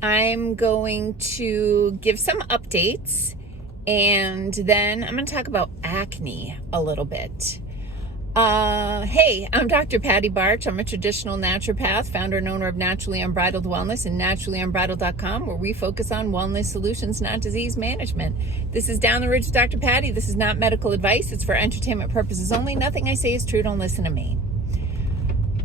I'm going to give some updates, and then I'm going to talk about acne a little bit. Hey, I'm Dr. Patty Barch. I'm a traditional naturopath, founder and owner of Naturally Unbridled Wellness and naturallyunbridled.com, where we focus on wellness solutions, not disease management. This is Down the Ridge with Dr. Patty. This is not medical advice. It's for entertainment purposes only. Nothing I say is true. Don't listen to me.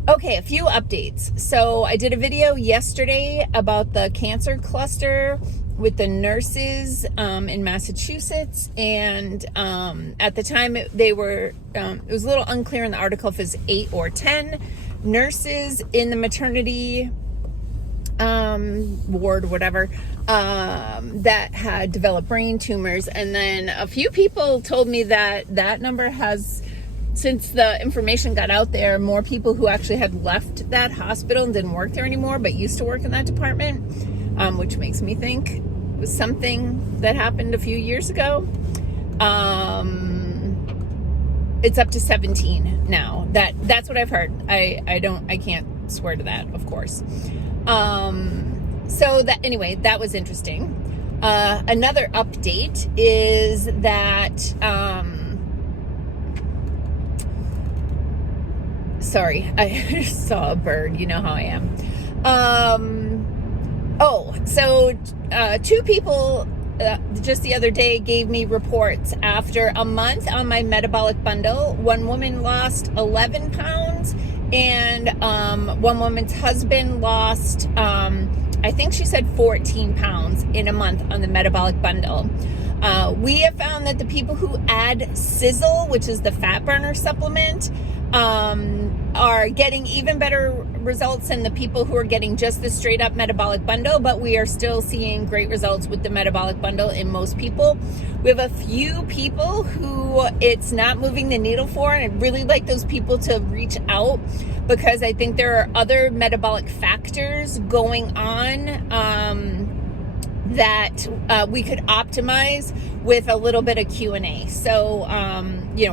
Okay, a few updates. So I did a video yesterday about the cancer cluster with the nurses in Massachusetts, and at the time it was a little unclear in the article if it was 8 or 10 nurses in the maternity ward, whatever, that had developed brain tumors. And then a few people told me that number has, since the information got out there, more people who actually had left that hospital and didn't work there anymore but used to work in that department, which makes me think it was something that happened a few years ago. It's up to 17 now. That's what I've heard. I can't swear to that, of course. So anyway, that was interesting. Another update is that sorry, I saw a bird. You know how I am. Two people just the other day gave me reports after a month on my metabolic bundle. One woman lost 11 pounds, and one woman's husband lost, I think she said 14 pounds in a month on the metabolic bundle. We have found that the people who add Sizzle, which is the fat burner supplement, are getting even better results than the people who are getting just the straight up metabolic bundle, but we are still seeing great results with the metabolic bundle in most people. We have a few people who it's not moving the needle for, and I'd really like those people to reach out, because I think there are other metabolic factors going on that we could optimize with a little bit of Q&A. So,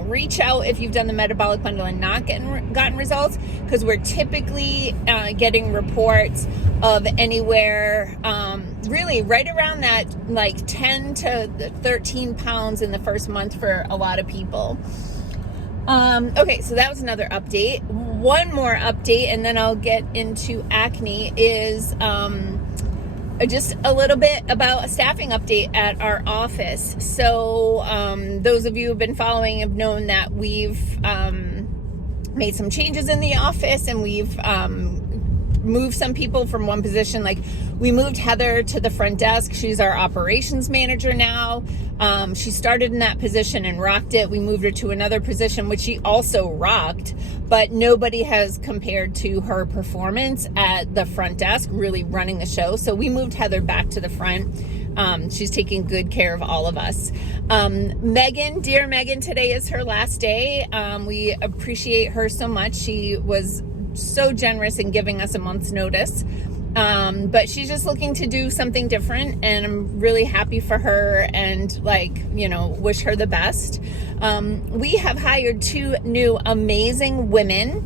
reach out if you've done the metabolic bundle and not gotten results, because we're typically getting reports of anywhere really right around that, like 10 to 13 pounds in the first month for a lot of people. Okay, so that was another update. One more update, and then I'll get into acne, is just a little bit about a staffing update at our office. So those of you who have been following have known that we've made some changes in the office, and we've moved some people from one position. Like, we moved Heather to the front desk. She's our operations manager now. She started in that position and rocked it. We moved her to another position, which she also rocked, but nobody has compared to her performance at the front desk, really running the show. So we moved Heather back to the front. She's taking good care of all of us. Megan, dear Megan, today is her last day. We appreciate her so much. She was so generous in giving us a month's notice. But she's just looking to do something different, and I'm really happy for her and wish her the best. We have hired 2 new amazing women.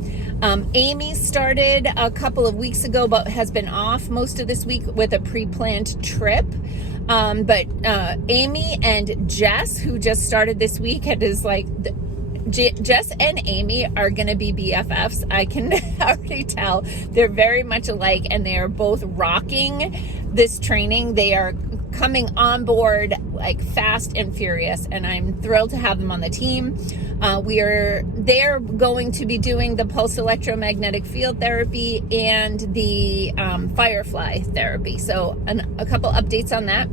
Amy started a couple of weeks ago, but has been off most of this week with a pre-planned trip. But Amy and Jess, who just started this week, Jess and Amy are going to be BFFs. I can already tell. They're very much alike, and they are both rocking this training. They are coming on board like fast and furious, and I'm thrilled to have them on the team. They're going to be doing the pulse electromagnetic field therapy and the firefly therapy. So a couple updates on that.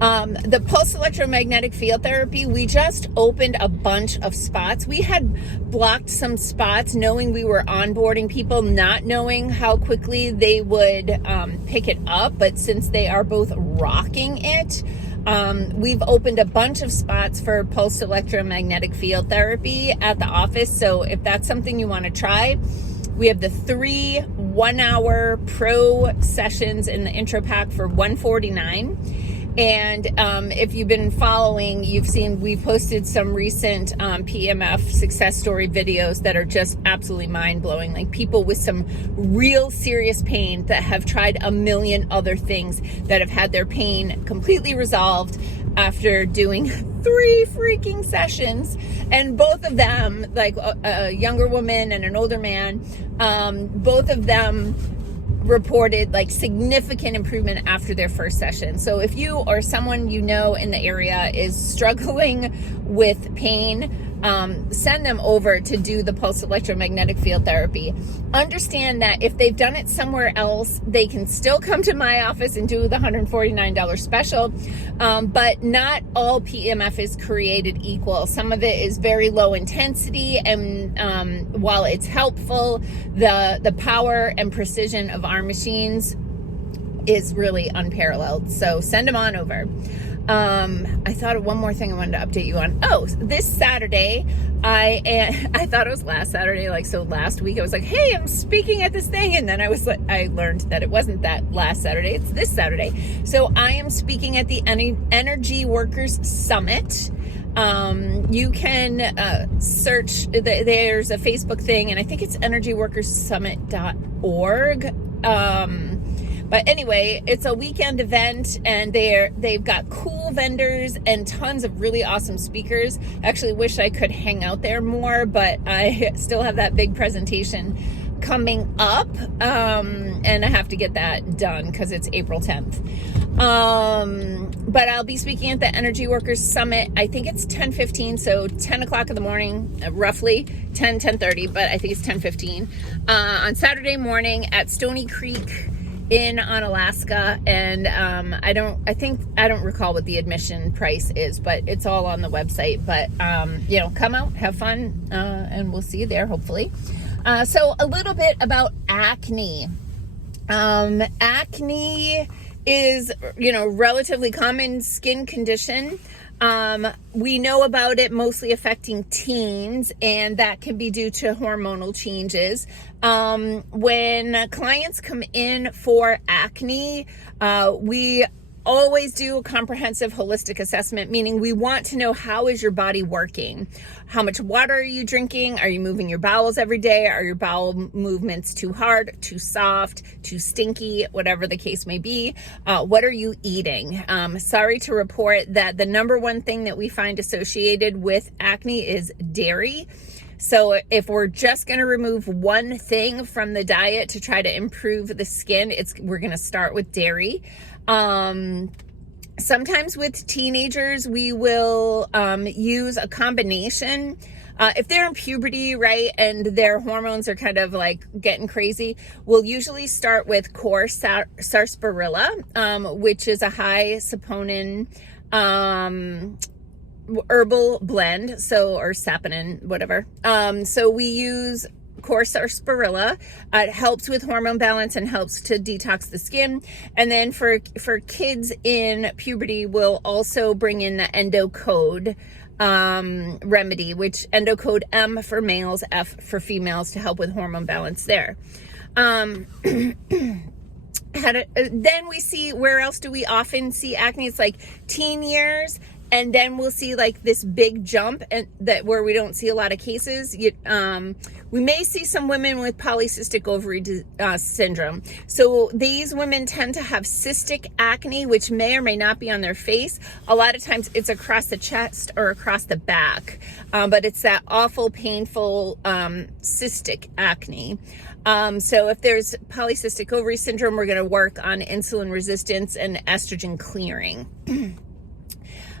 The pulse electromagnetic field therapy, we just opened a bunch of spots. We had blocked some spots knowing we were onboarding people, not knowing how quickly they would pick it up. But since they are both rocking it, we've opened a bunch of spots for pulse electromagnetic field therapy at the office. So if that's something you want to try, we have the 3 1-hour pro sessions in the intro pack for $149. And if you've been following, you've seen we've posted some recent PMF success story videos that are just absolutely mind-blowing. Like people with some real serious pain that have tried a million other things that have had their pain completely resolved after doing 3 freaking sessions. And both of them, like a younger woman and an older man, both of them reported like significant improvement after their first session. So if you or someone you know in the area is struggling with pain, send them over to do the pulse electromagnetic field therapy. Understand that if they've done it somewhere else, they can still come to my office and do the $149 special. But not all PMF is created equal. Some of it is very low intensity, and while it's helpful, the power and precision of our machines is really unparalleled. So send them on over. I thought of one more thing I wanted to update you on. Oh, this Saturday, I thought it was last Saturday, like, so last week I was like, hey, I'm speaking at this thing. And then I learned that it wasn't that last Saturday, it's this Saturday. So I am speaking at the Energy Workers Summit. You can search, there's a Facebook thing, and I think it's energyworkerssummit.org. But anyway, it's a weekend event, and they've got cool vendors and tons of really awesome speakers. I actually wish I could hang out there more, but I still have that big presentation coming up, and I have to get that done because it's April 10th. But I'll be speaking at the Energy Workers Summit. I think it's 10:15, so 10 o'clock in the morning, roughly 10:30, but I think it's 10:15 on Saturday morning at Stony Creek in Alaska. And I don't recall what the admission price is, but it's all on the website. But come out, have fun, and we'll see you there hopefully. So a little bit about acne. Acne is, relatively common skin condition. We know about it mostly affecting teens, and that can be due to hormonal changes. When clients come in for acne, we always do a comprehensive holistic assessment, meaning we want to know, how is your body working? How much water are you drinking? Are you moving your bowels every day? Are your bowel movements too hard, too soft, too stinky, whatever the case may be? What are you eating? Sorry to report that the number one thing that we find associated with acne is dairy. So if we're just going to remove one thing from the diet to try to improve the skin, we're going to start with dairy. Sometimes with teenagers, we will use a combination. If they're in puberty, right, and their hormones are kind of like getting crazy, we'll usually start with core sarsaparilla, which is a high saponin herbal blend, or saponin, whatever. So we use core sarsaparilla. It helps with hormone balance and helps to detox the skin. And then for kids in puberty, we'll also bring in the endocode remedy, which endocode M for males, F for females, to help with hormone balance there. Then we see, where else do we often see acne? It's like teen years. And then we'll see like this big jump, and that where we don't see a lot of cases. We may see some women with polycystic ovary syndrome. So these women tend to have cystic acne, which may or may not be on their face. A lot of times it's across the chest or across the back, but it's that awful, painful cystic acne. So if there's polycystic ovary syndrome, we're going to work on insulin resistance and estrogen clearing.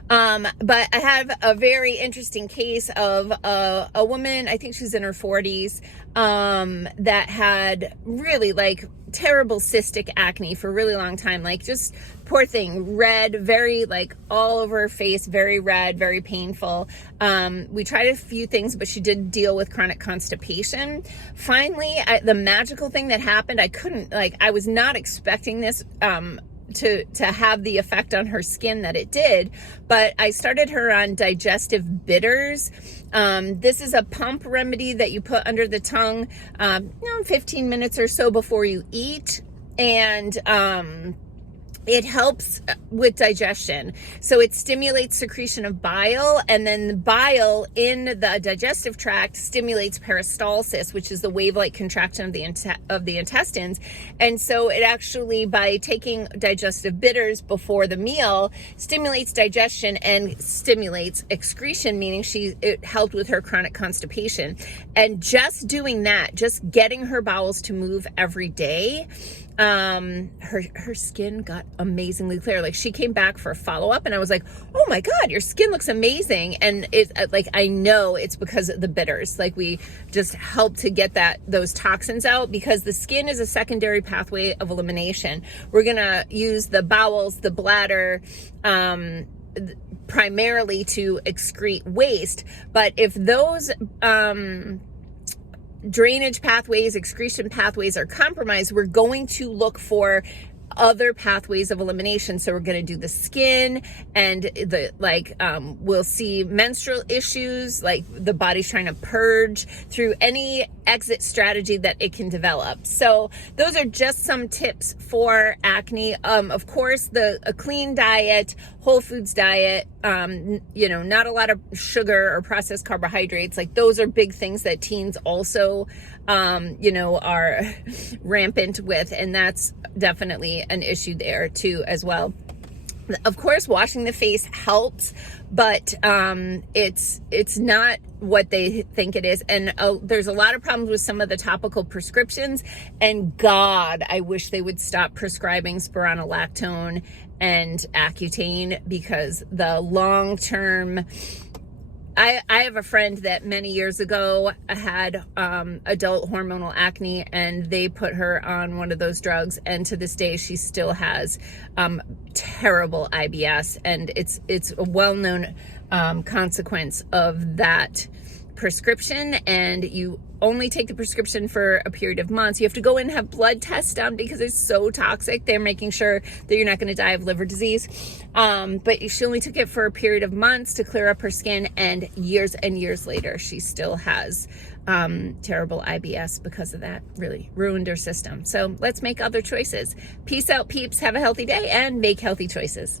But I have a very interesting case of a woman, I think she's in her 40s, that had really like terrible cystic acne for a really long time. Like, just poor thing, red, very like all over her face, very red, very painful. We tried a few things, but she did deal with chronic constipation. Finally, the magical thing that happened, I was not expecting this, to have the effect on her skin that it did, but I started her on digestive bitters. This is a pump remedy that you put under the tongue 15 minutes or so before you eat, and it helps with digestion. So it stimulates secretion of bile, and then the bile in the digestive tract stimulates peristalsis, which is the wave-like contraction of the intestines. And so it actually, by taking digestive bitters before the meal, stimulates digestion and stimulates excretion, meaning it helped with her chronic constipation. And just doing that, just getting her bowels to move every day, her skin got amazingly clear. Like, she came back for a follow-up and I was like, oh my God, your skin looks amazing. And it's like, I know it's because of the bitters. Like, we just help to get those toxins out, because the skin is a secondary pathway of elimination. We're gonna use the bowels, the bladder, primarily to excrete waste. But if those drainage pathways, excretion pathways are compromised, we're going to look for other pathways of elimination. So we're going to do the skin, and we'll see menstrual issues, like the body's trying to purge through any exit strategy that it can develop. So those are just some tips for acne. Of course, a clean diet, whole foods diet, not a lot of sugar or processed carbohydrates. Like, those are big things that teens also, are rampant with, and that's definitely an issue there too as well. Of course, washing the face helps, but it's not what they think it is. And there's a lot of problems with some of the topical prescriptions. And God, I wish they would stop prescribing spironolactone and Accutane, because the long-term... I have a friend that many years ago had adult hormonal acne, and they put her on one of those drugs, and to this day she still has terrible IBS, and it's a well-known consequence of that prescription. And you only take the prescription for a period of months. You have to go in and have blood tests done, because it's so toxic. They're making sure that you're not going to die of liver disease. But she only took it for a period of months to clear up her skin, and years later, she still has terrible IBS because of that. Really ruined her system. So let's make other choices. Peace out, peeps. Have a healthy day and make healthy choices.